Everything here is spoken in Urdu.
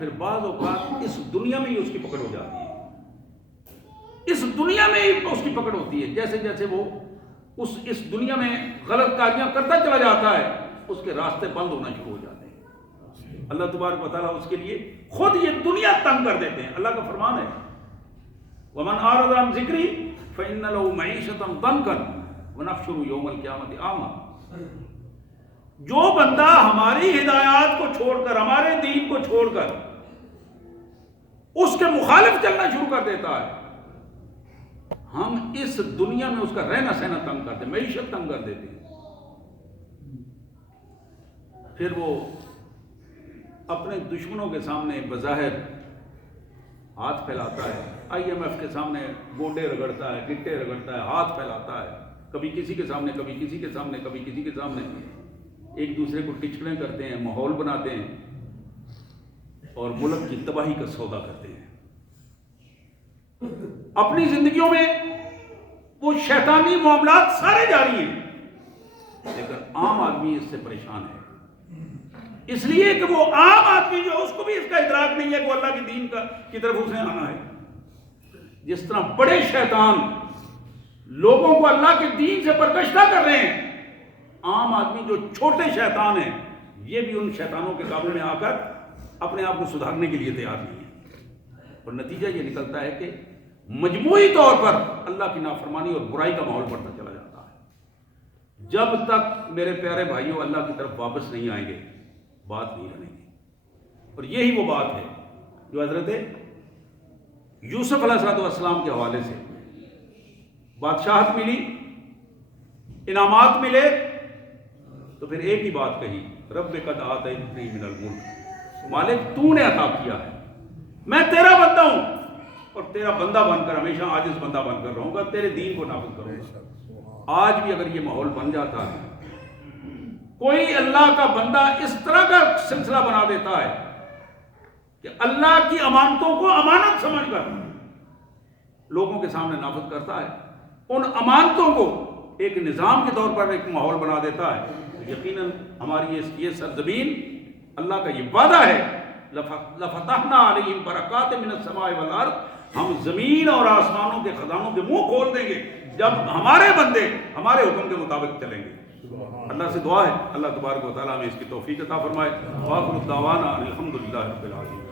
پھر بعض اوقات اس دنیا میں ہی اس کی پکڑ ہو جاتی ہے، اس دنیا میں ہی اس کی پکڑ ہوتی ہے. جیسے جیسے وہ اس دنیا میں غلط کاریاں کرتا چلا جاتا ہے، اس کے راستے بند ہونا شروع ہو جاتے ہیں. اللہ تبارک و تعالیٰ اس کے لیے خود یہ دنیا تنگ کر دیتے ہیں. اللہ کا فرمان ہے وَمَنْ أَعْرَضَ عَنْ ذِكْرِي فَإِنَّ لَهُ مَعِيشَةً ضَنْكًا وَنَحْشُرُهُ يَوْمَ الْقِيَامَةِ أَعْمَى. جو بندہ ہماری ہدایات کو چھوڑ کر، ہمارے دین کو چھوڑ کر اس کے مخالف چلنا شروع کر دیتا ہے، ہم اس دنیا میں اس کا رہنا سہنا تنگ کرتے ہیں، معیشت تنگ کر دیتے ہیں. پھر وہ اپنے دشمنوں کے سامنے بظاہر ہاتھ پھیلاتا ہے، IMF کے سامنے گوڈے رگڑتا ہے، گٹے رگڑتا ہے، ہاتھ پھیلاتا ہے، کبھی کسی کے سامنے، کبھی کسی کے سامنے، کبھی کسی کے سامنے، ایک دوسرے کو ٹچکریں کرتے ہیں، ماحول بناتے ہیں اور ملک کی تباہی کا سودا کرتے ہیں. اپنی زندگیوں میں وہ شیطانی معاملات سارے جاری ہیں، لیکن عام آدمی اس سے پریشان ہے، اس لیے کہ وہ عام آدمی جو اس کو بھی اس کا ادراک نہیں ہے کہ وہ اللہ کے دین کی طرف اس نے آنا ہے. جس طرح بڑے شیطان لوگوں کو اللہ کے دین سے پرکشتہ کر رہے ہیں، عام آدمی جو چھوٹے شیطان ہیں یہ بھی ان شیطانوں کے قابل میں آ کر اپنے آپ کو سدھارنے کے لیے تیار نہیں ہے. اور نتیجہ یہ نکلتا ہے کہ مجموعی طور پر اللہ کی نافرمانی اور برائی کا ماحول بڑھتا چلا جاتا ہے. جب تک میرے پیارے بھائیوں اللہ کی طرف واپس نہیں آئیں گے بات نہیں بنے گی. اور یہی وہ بات ہے جو حضرت یوسف علیہ السلام کے حوالے سے بادشاہت ملی، انعامات ملے، تو پھر ایک ہی بات کہی، رب قد آتیتنی من الملک، مالک تو نے عطا کیا ہے، میں تیرا بندہ ہوں اور تیرا بندہ بن کر ہمیشہ عاجز بندہ بن کر رہوں گا، تیرے دین کو نافذ کروں گا. آج بھی اگر یہ ماحول بن جاتا ہے، کوئی اللہ کا بندہ اس طرح کا سلسلہ بنا دیتا ہے کہ اللہ کی امانتوں کو امانت سمجھ کر لوگوں کے سامنے نافذ کرتا ہے، ان امانتوں کو ایک نظام کے طور پر ایک ماحول بنا دیتا ہے، تو یقیناً ہماری یہ سرزمین، اللہ کا یہ وعدہ ہے لَفَتَحْنَا عَلَيْهِمْ بَرَكَاتٍ مِّنَ السَّمَاءِ وَالْأَرْضِ، ہم زمین اور آسمانوں کے خزانوں کے منہ کھول دیں گے جب ہمارے بندے ہمارے حکم کے مطابق چلیں گے. اللہ سے دعا ہے اللہ تبارک و تعالیٰ ہمیں اس کی توفیق عطا فرمائے. وآخر الدعوانا ان الحمد للہ رب العالمین.